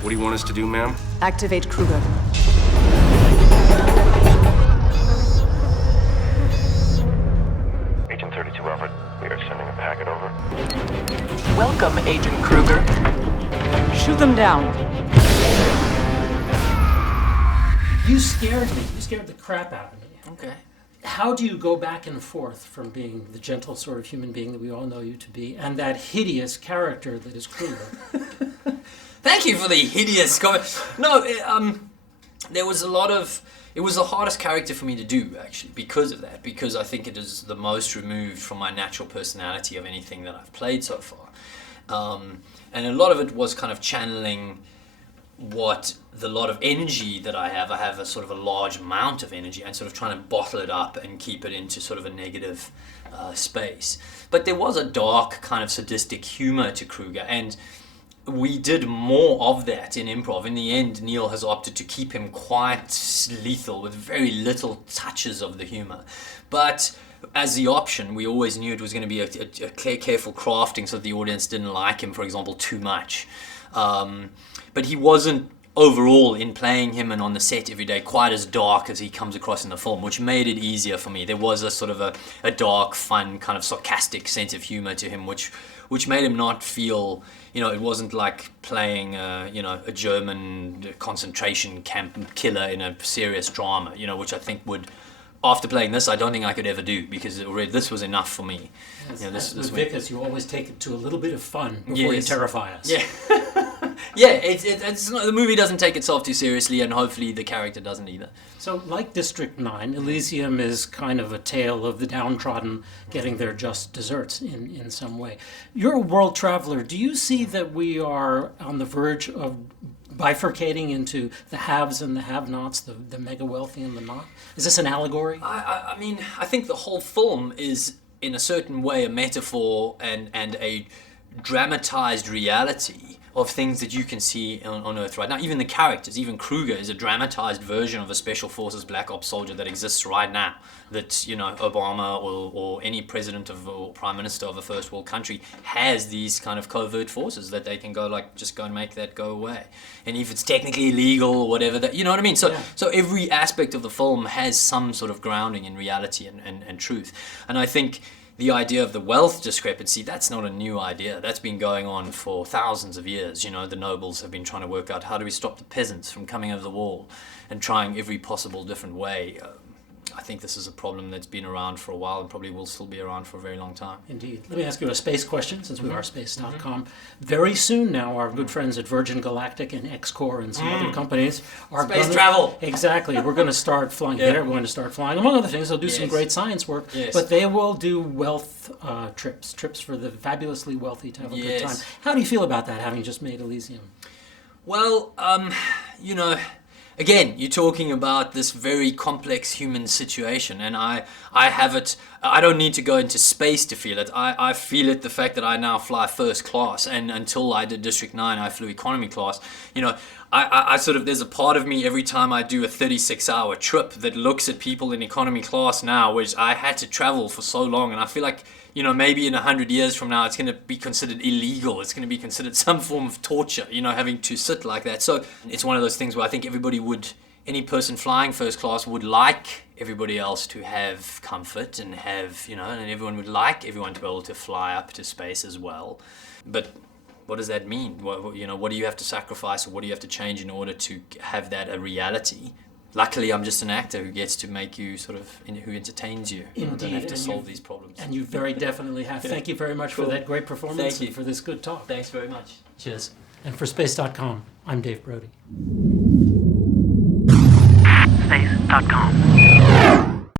What do you want us to do, ma'am? Activate Kruger. Agent 32 Alpha, we are sending a packet over. Welcome, Agent Kruger. Shoot them down. You scared me. You scared the crap out of me. Okay. How do you go back and forth from being the gentle sort of human being that we all know you to be and that hideous character that is Kruger? Thank you for the hideous comment. No, there was a lot of... It was the hardest character for me to do, actually, because of that. Because I think it is the most removed from my natural personality of anything that I've played so far. And a lot of it was kind of channeling the lot of energy that I have. I have a sort of a large amount of energy and sort of trying to bottle it up and keep it into sort of a negative space. But there was a dark kind of sadistic humor to Kruger, and we did more of that in improv. In the end, Neil has opted to keep him quite lethal with very little touches of the humor. But as the option, we always knew it was going to be a careful crafting so the audience didn't like him, for example, too much. But he wasn't overall in playing him and on the set every day quite as dark as he comes across in the film, which made it easier for me. There was a sort of a dark, fun, kind of sarcastic sense of humor to him, which made him not feel, it wasn't like playing a German concentration camp killer in a serious drama, which I think would, after playing this, I don't think I could ever do, because this was enough for me. Yes, with Vickers, you always take it to a little bit of fun before you terrify us. Yeah. Yeah, it's not, the movie doesn't take itself too seriously, and hopefully the character doesn't either. So, like District 9, Elysium is kind of a tale of the downtrodden getting their just desserts in some way. You're a world traveler. Do you see that we are on the verge of bifurcating into the haves and the have-nots, the mega wealthy and the not? Is this an allegory? I mean, I think the whole film is, in a certain way, a metaphor and a dramatized reality of things that you can see on Earth right now. Even the characters, even Kruger is a dramatized version of a Special Forces Black Ops soldier that exists right now. That, Obama or any president or prime minister of a first world country has these kind of covert forces that they can go just go and make that go away. And if it's technically illegal or whatever, that, you know what I mean? So, So every aspect of the film has some sort of grounding in reality and truth. And I think the idea of the wealth discrepancy, that's not a new idea. That's been going on for thousands of years. The nobles have been trying to work out how do we stop the peasants from coming over the wall and trying every possible different way. I think this is a problem that's been around for a while and probably will still be around for a very long time. Indeed. Let me ask you a space question, since we are space.com. Very soon now, our good friends at Virgin Galactic and X-Corp and some other companies are Space travel! Exactly. We're going to start flying. They're going to start flying. Among other things, they'll do some great science work, but they will do wealth trips for the fabulously wealthy to have a good time. How do you feel about that, having just made Elysium? Well, again, you're talking about this very complex human situation, and I have it. I don't need to go into space to feel it. I feel it, the fact that I now fly first class, and until I did District 9, I flew economy class. I sort of, there's a part of me every time I do a 36-hour trip that looks at people in economy class now, which I had to travel for so long, and I feel like, maybe in 100 years from now, it's going to be considered illegal. It's going to be considered some form of torture, having to sit like that. So it's one of those things where I think any person flying first class would like everybody else to have comfort and have, and everyone would like everyone to be able to fly up to space as well. But what does that mean? What do you have to sacrifice, or what do you have to change in order to have that a reality? Luckily, I'm just an actor who gets to make you who entertains you. Indeed. I don't have to solve these problems. And you very definitely have. Thank you very much for that great performance and for this good talk. Thanks very much. Cheers. And for Space.com, I'm Dave Brody. Space.com.